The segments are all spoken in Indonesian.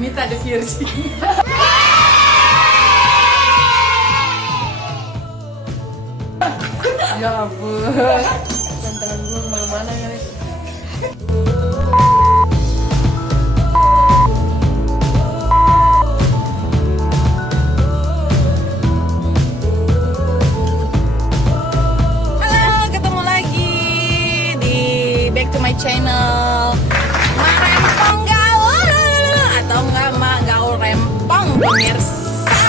Minta the piercing. Ya ampun. Tantangan gue mana ya? Halo, ketemu lagi di back to my channel. Mak Rempong Gaul atau enggak Mak Gaul Rempong pemirsa.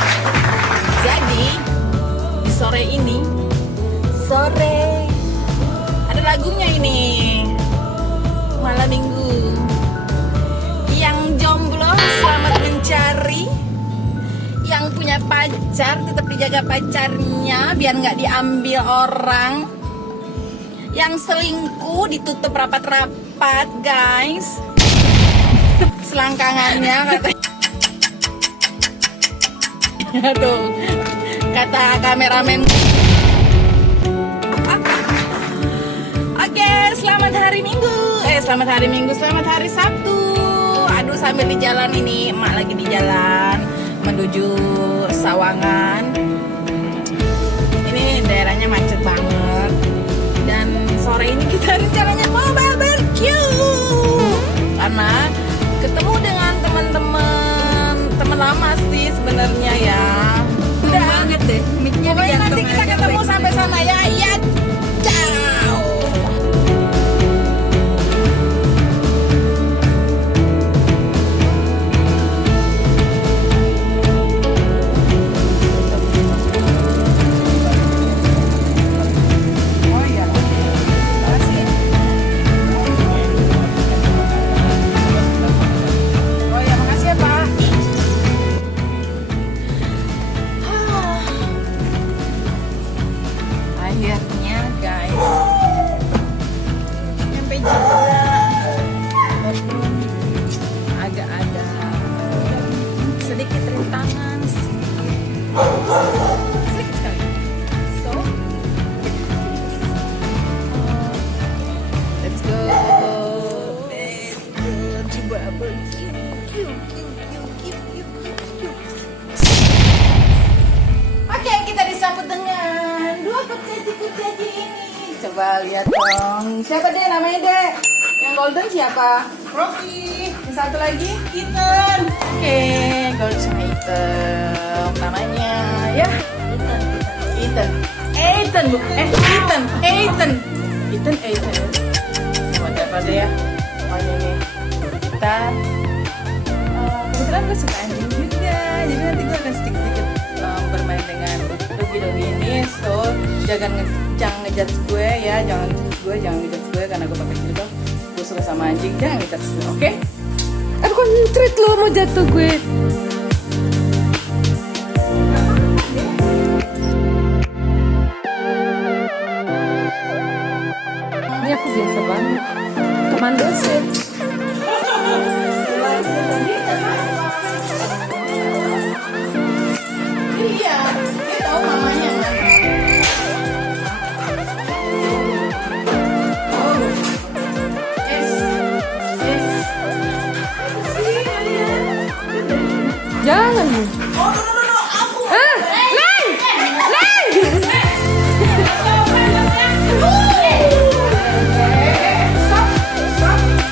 Jadi di sore ini ada lagunya ini malam minggu. Yang jomblo selamat mencari, yang punya pacar tetap dijaga pacarnya biar nggak diambil orang, yang selingkuh ditutup rapat-rapat guys selangkangannya katanya. Tuh kata kameramen. Selamat hari Minggu, selamat hari Sabtu. Aduh, sambil di jalan ini, emak lagi di jalan menuju Sawangan. Ini daerahnya macet banget. Dan sore ini kita rencananya mau barbecue. Karena ketemu dengan teman lama sih sebenarnya ya. Udah banget deh. Pokoknya nanti kita ketemu sampai sana ya. Ya, ciao. Akhirnya guys nyampe juga, walaupun agak ada sedikit rintangan sedikit sekali. So let's go to barbecue. Oke, kita disambut dengan dua kurcaci ini. Coba lihat dong. Siapa deh namanya deh? Yang golden siapa? Rocky. Yang satu lagi? Ethan. Oke, golden sama Ethan. Namanya ya? Ethan. Ethan. Coba siapa deh ya? Pokoknya nih. Kita kebetulan gue suka anjing juga. Jadi nanti gue akan sedikit bermain dengan Dogi ini. So jangan ngejudge gue ya, jangan ngejudge gue karena gue pakai gitu. Gue suka sama anjing, jangan ngejudge gue, oke? Aku kontrit lo mau jatuh gue. Ini aku biasa banget. Komando sih. Iya, dia tahu mamanya mana. Oh, jangan. Oh, no, aku. Neng.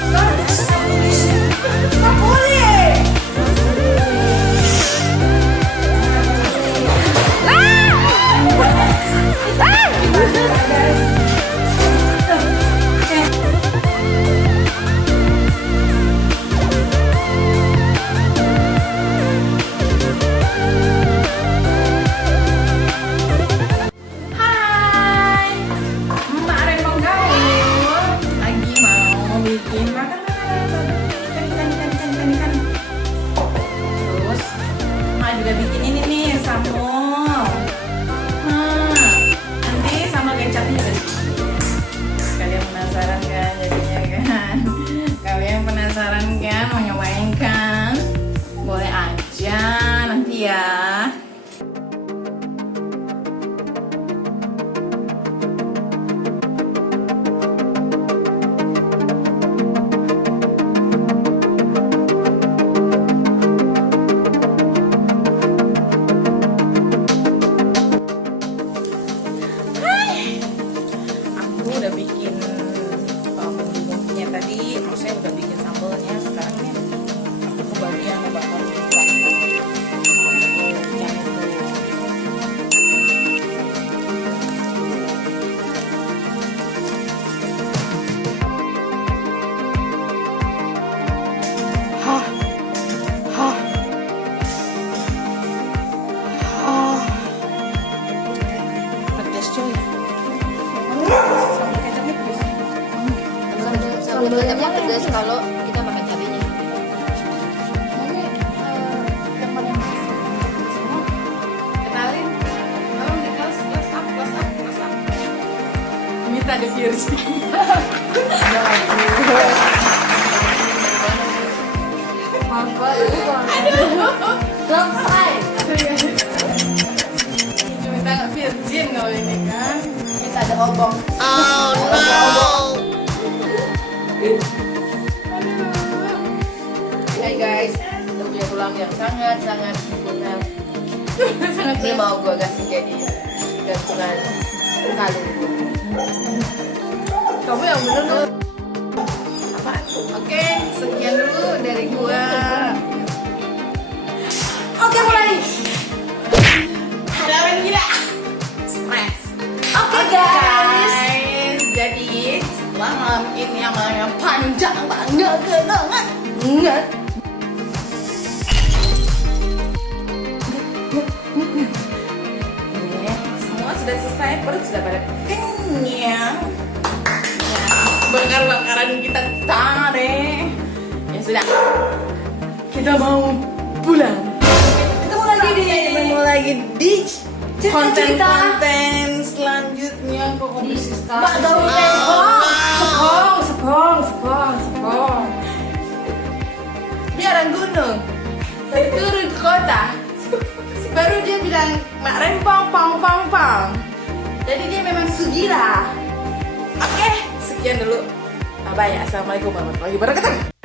Stop. udah bikin bumbunya tadi, terus saya udah bikin sambalnya. Sekarang ini aku kebagian bakal masak yang itu. Pedas coy. Sambal kecapnya pedas. Sambal kecapnya pedas kalau kita makan cabenya. Kenalin, tolong di close up. Minta di viewers. Minta nggak virgin kalau ini kan? Kita ada obong. Hai guys, kita punya tulang yang sangat sempurna. Ini mau gue kasih jadi gantungan kalung gue. Kamu yang bener tuh. Apa? Oke, sekian dulu dari gua. Oke, mulai. Ada orang gila. Stres. Oke, guys. Jadi setelah malam ini yang panjang banget. Nih, semua sudah selesai, perut sudah pada kenyang. Bakar-bakaran kita tadi. Ya sudah, kita mau pulang. Ketemu lagi di konten-konten selanjutnya. Sepong. Dia orang gunung, turun ke kota. Baru dia bilang mak rempong pang. Jadi dia memang sugira. Oke, sekian dulu. Bye-bye. Assalamualaikum warahmatullahi wabarakatuh.